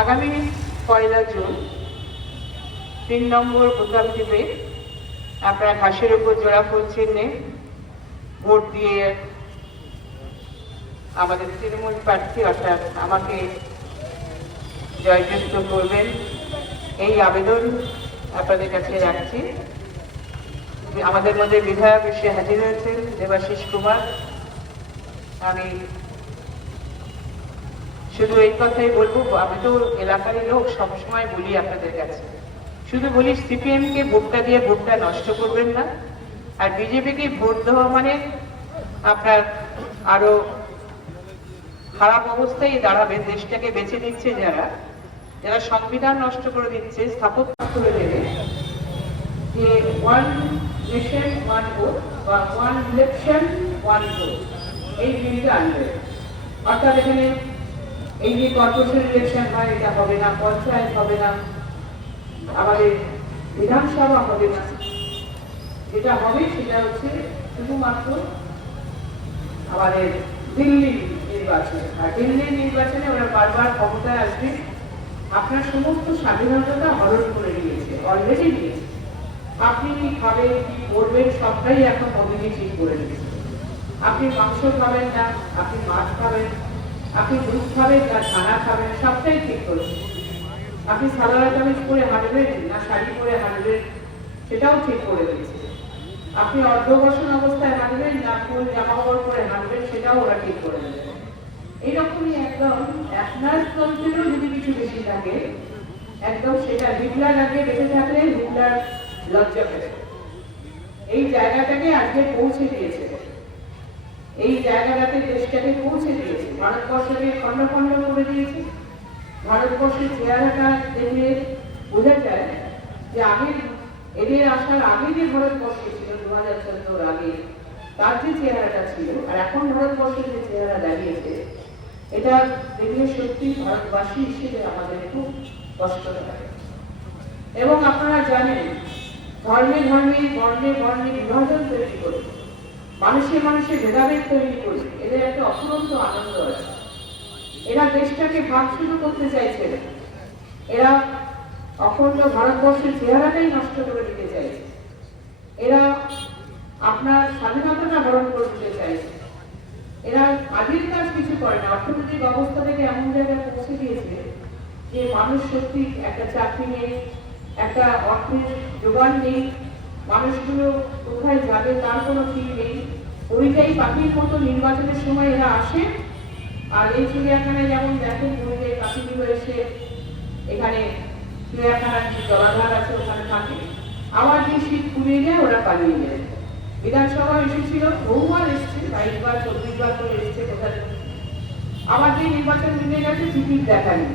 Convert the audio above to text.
আগামী 1 জুন 3 নম্বর বোতাম টিপে আপনারা ঘাসের উপর জোড়া ফুল চিহ্নে ভোট দিয়ে আমাদের তৃণমূল প্রার্থী অর্থাৎ আমাকে জয়যুক্ত করবেন, এই আবেদন আপনাদের কাছে রাখছি। আমাদের মধ্যে বিধায়ক এসে হাজির হয়েছেন দেবাশিস কুমার। আমি শুধু এই কথাই বলবো, আমি তো এলাকারই লোক, সবসময় বলি আপনাদের কাছে, শুধু বলি সিপিএম কে ভোটটা দিয়ে ভোটটা নষ্ট করবেন না। আর বিজেপিকে ভোট দেওয়া মানে আপনার আরো খারাপ অবস্থায় দাঁড়াবে। দেশটাকে বেছে দিচ্ছে যারা যারা সংবিধান নষ্ট করে দিচ্ছে, স্থাপত্য করে দেবে যে ওয়ান নেশন ওয়ান ভোট বা ওয়ান ইলেকশন ওয়ান ভোট, এই বিলটা আনবে। অর্থাৎ এখানে এই যে কর্পোরেশন ইলেকশন হয় এটা হবে না, পঞ্চায়েত হবে না, আমাদের বিধানসভা হবে না। যেটা হবে সেটা হচ্ছে শুধুমাত্র আমাদের দিল্লি নির্বাচনে। আর দিল্লি নির্বাচনে ওরা বারবার ক্ষমতায় আসবে, আপনার সমস্ত স্বাধীনতা হরণ করে নিয়েছে, অলরেডি নিয়েছে। আপনি কি খাবেন, কি করবেন, সবটাই এখন মোদীজি ঠিক করে দিয়েছে। আপনি মাংস খাবেন না, আপনি মাছ খাবেন, আপনি দুধ খাবেন না ছানা খাবেন, সবটাই ঠিক করেছে। আপনি সালোয়ার কামিজ পরে হাঁটবেন না শাড়ি পরে হাঁটবেন, সেটাও ঠিক করে দিয়েছে। আপনি অর্ধবসন অবস্থায় হাঁটবেন না ফুল জামা কাপড় পরে হাঁটবেন, সেটাও ওরা ঠিক করে দেবে। এইরকমই একদম ন্যাশনাল তন্ত্রেরও যদি কিছু বেশি থাকে, একদম সেটা হিটলার আগে বেঁচে থাকলে হিটলার লজ্জা পেত। এই জায়গাটাকে আজকে পৌঁছে দিয়েছে, এই জায়গাটাতে দেশটাকে পৌঁছে দিয়েছে, ভারতবর্ষকে খন্ড খন্ড করে দিয়েছে। ভারতবর্ষের চেহারাটা দেখে বোঝা যায় যে আগের এদের আসার আগে যে ভারতবর্ষে ছিল 2014 আগে, তার যে চেহারাটা ছিল আর এখন ভারতবর্ষের যে চেহারা দাঁড়িয়েছে, এটা দেখলে সত্যি ভারতবাসী হিসেবে আমাদের খুব কষ্ট লাগে। এবং আপনারা জানেন, ধর্মে ধর্মে বর্ণে বর্ণে বিভাজন তৈরি করে, মানুষে মানুষে ভেদাভেদ তৈরি করে এদের একটা অফুরন্ত আনন্দ আছে। এরা দেশটাকে ভাগ শুরু করতে চাইছে, এরা অখণ্ড ভারতবর্ষের চেহারাটাই নষ্ট করে দিতে চাইছে, এরা আপনার স্বাধীনতাটা হরণ করে দিতে চাইছে। এরা আগের কাজ কিছু করে না, অর্থনৈতিক অবস্থা থেকে এমন জায়গায় পৌঁছে দিয়েছে যে মানুষ সত্যি একটা চাকরি নেই, একটা অর্থের যোগান নেই, মানুষগুলো কোথায় যাবে তার কোনো ঠিক নেই। পরিযায়ী পাখির মতো নির্বাচনের সময় এরা আসে, আর এই চিড়িয়াখানায় যেমন দেখেন পরিযায়ী পাখিগুলো এসে এখানে চিড়িয়াখানার যে জলাধার আছে ওখানে থাকে, আবার যে শীত ফুরিয়ে যায় ওরা পালিয়ে যায়। বিধানসভা এসেছিল, বহুবার এসছে, 22 বার 24 বার করে এসছে, কোথায় আবার যে নির্বাচন মিলে গেছে টিকিট দেখা নেই।